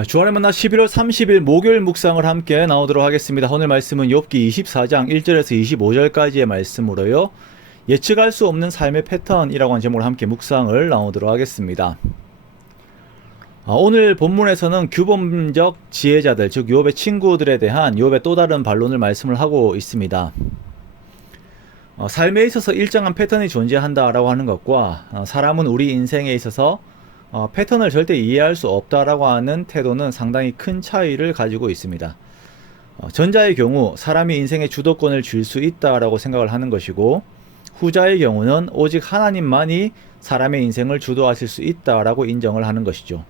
주안의 만나 11월 30일 목요일 묵상을 함께 나오도록 하겠습니다. 오늘 말씀은 욥기 24장 1절에서 25절까지의 말씀으로요. 예측할 수 없는 삶의 패턴이라고 하는 제목으로 함께 묵상을 나오도록 하겠습니다. 오늘 본문에서는 규범적 지혜자들, 즉 욥의 친구들에 대한 욥의 또 다른 반론을 말씀을 하고 있습니다. 삶에 있어서 일정한 패턴이 존재한다라고 하는 것과 사람은 우리 인생에 있어서 패턴을 절대 이해할 수 없다라고 하는 태도는 상당히 큰 차이를 가지고 있습니다. 전자의 경우 사람이 인생의 주도권을 쥘 수 있다라고 생각을 하는 것이고, 후자의 경우는 오직 하나님만이 사람의 인생을 주도하실 수 있다라고 인정을 하는 것이죠.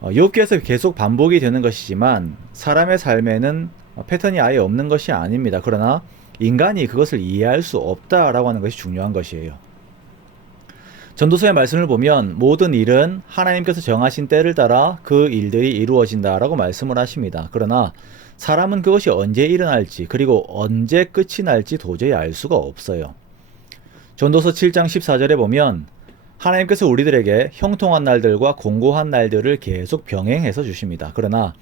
욥기에서 계속 반복이 되는 것이지만 사람의 삶에는 패턴이 아예 없는 것이 아닙니다. 그러나 인간이 그것을 이해할 수 없다라고 하는 것이 중요한 것이에요. 전도서의 말씀을 보면 모든 일은 하나님께서 정하신 때를 따라 그 일들이 이루어진다라고 말씀을 하십니다. 그러나 사람은 그것이 언제 일어날지, 그리고 언제 끝이 날지 도저히 알 수가 없어요. 전도서 7장 14절에 보면 하나님께서 우리들에게 형통한 날들과 공고한 날들을 계속 병행해서 주십니다. 그러나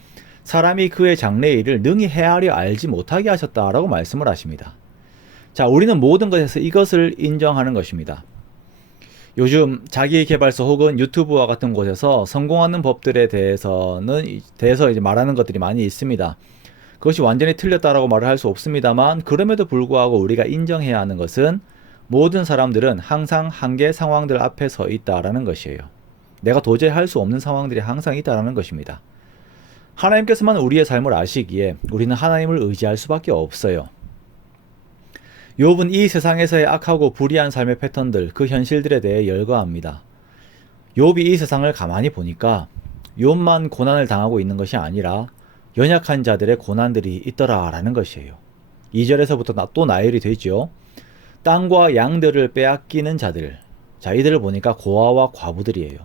사람이 그의 장래의 일을 능히 헤아려 알지 못하게 하셨다라고 말씀을 하십니다. 자, 우리는 모든 것에서 이것을 인정하는 것입니다. 요즘 자기개발서 혹은 유튜브와 같은 곳에서 성공하는 법들에 대해서 이제 말하는 것들이 많이 있습니다. 그것이 완전히 틀렸다라고 말을 할 수 없습니다만, 그럼에도 불구하고 우리가 인정해야 하는 것은 모든 사람들은 항상 한계 상황들 앞에 서 있다라는 것이에요. 내가 도저히 할 수 없는 상황들이 항상 있다라는 것입니다. 하나님께서만 우리의 삶을 아시기에 우리는 하나님을 의지할 수밖에 없어요. 욥은 이 세상에서의 악하고 불의한 삶의 패턴들, 그 현실들에 대해 열거합니다. 욥이 이 세상을 가만히 보니까 욥만 고난을 당하고 있는 것이 아니라 연약한 자들의 고난들이 있더라라는 것이에요. 2절에서부터 또 나열이 되죠. 땅과 양들을 빼앗기는 자들, 자, 이들을 보니까 고아와 과부들이에요.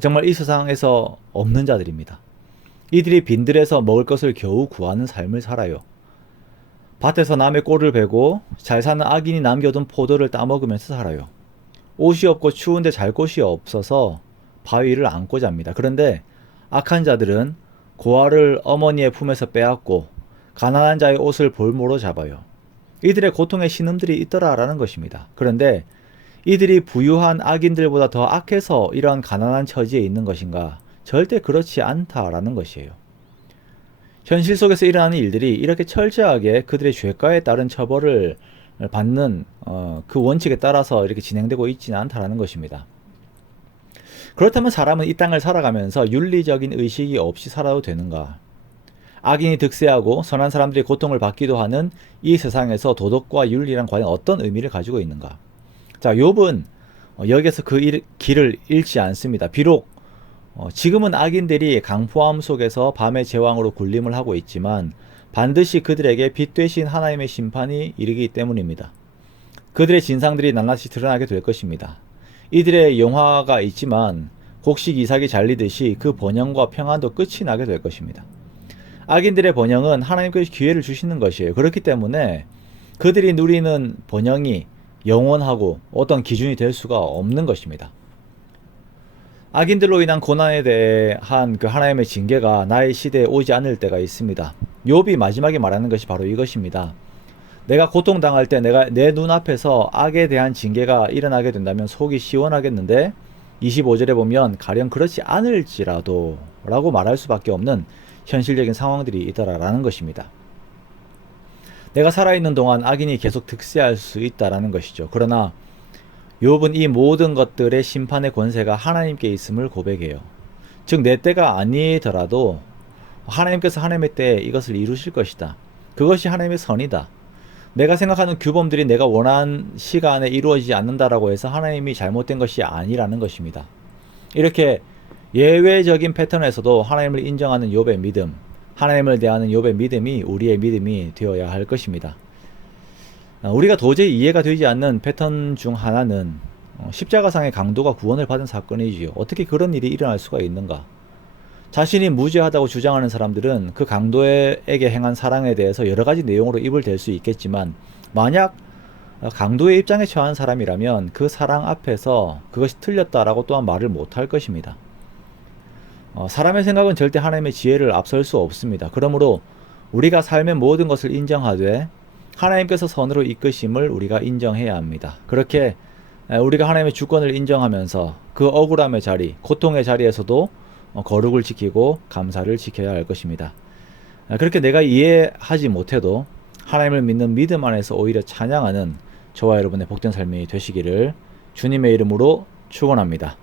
정말 이 세상에서 없는 자들입니다. 이들이 빈들에서 먹을 것을 겨우 구하는 삶을 살아요. 밭에서 남의 꼴을 베고 잘 사는 악인이 남겨둔 포도를 따먹으면서 살아요. 옷이 없고 추운데 잘 곳이 없어서 바위를 안고 잡니다. 그런데 악한 자들은 고아를 어머니의 품에서 빼앗고 가난한 자의 옷을 볼모로 잡아요. 이들의 고통의 신음들이 있더라라는 것입니다. 그런데 이들이 부유한 악인들보다 더 악해서 이러한 가난한 처지에 있는 것인가? 절대 그렇지 않다라는 것이에요. 현실 속에서 일어나는 일들이 이렇게 철저하게 그들의 죄가에 따른 처벌을 받는 그 원칙에 따라서 이렇게 진행되고 있지는 않다라는 것입니다. 그렇다면 사람은 이 땅을 살아가면서 윤리적인 의식이 없이 살아도 되는가? 악인이 득세하고 선한 사람들이 고통을 받기도 하는 이 세상에서 도덕과 윤리란 과연 어떤 의미를 가지고 있는가? 자, 욥은 여기에서 그 길을 잃지 않습니다. 비록 지금은 악인들이 강포함 속에서 밤의 제왕으로 군림을 하고 있지만 반드시 그들에게 빛 되신 하나님의 심판이 이르기 때문입니다. 그들의 진상들이 낱낱이 드러나게 될 것입니다. 이들의 영화가 있지만 곡식 이삭이 잘리듯이 그 번영과 평안도 끝이 나게 될 것입니다. 악인들의 번영은 하나님께서 기회를 주시는 것이에요. 그렇기 때문에 그들이 누리는 번영이 영원하고 어떤 기준이 될 수가 없는 것입니다. 악인들로 인한 고난에 대한 그 하나님의 징계가 나의 시대에 오지 않을 때가 있습니다. 욥이 마지막에 말하는 것이 바로 이것입니다. 내가 고통당할 때 내가 내 눈앞에서 악에 대한 징계가 일어나게 된다면 속이 시원하겠는데 25절에 보면 가령 그렇지 않을지라도 라고 말할 수밖에 없는 현실적인 상황들이 있더라라는 것입니다. 내가 살아있는 동안 악인이 계속 득세할 수 있다라는 것이죠. 그러나 욥은 이 모든 것들의 심판의 권세가 하나님께 있음을 고백해요. 즉 내 때가 아니더라도 하나님께서 하나님의 때에 이것을 이루실 것이다. 그것이 하나님의 선이다. 내가 생각하는 규범들이 내가 원하는 시간에 이루어지지 않는다라고 해서 하나님이 잘못된 것이 아니라는 것입니다. 이렇게 예외적인 패턴에서도 하나님을 인정하는 욥의 믿음, 하나님을 대하는 욥의 믿음이 우리의 믿음이 되어야 할 것입니다. 우리가 도저히 이해가 되지 않는 패턴 중 하나는 십자가상의 강도가 구원을 받은 사건이지요. 어떻게 그런 일이 일어날 수가 있는가? 자신이 무죄하다고 주장하는 사람들은 그 강도에게 행한 사랑에 대해서 여러 가지 내용으로 입을 댈 수 있겠지만, 만약 강도의 입장에 처한 사람이라면 그 사랑 앞에서 그것이 틀렸다라고 또한 말을 못할 것입니다. 사람의 생각은 절대 하나님의 지혜를 앞설 수 없습니다. 그러므로 우리가 삶의 모든 것을 인정하되 하나님께서 선으로 이끄심을 우리가 인정해야 합니다. 그렇게 우리가 하나님의 주권을 인정하면서 그 억울함의 자리, 고통의 자리에서도 거룩을 지키고 감사를 지켜야 할 것입니다. 그렇게 내가 이해하지 못해도 하나님을 믿는 믿음 안에서 오히려 찬양하는 저와 여러분의 복된 삶이 되시기를 주님의 이름으로 축원합니다.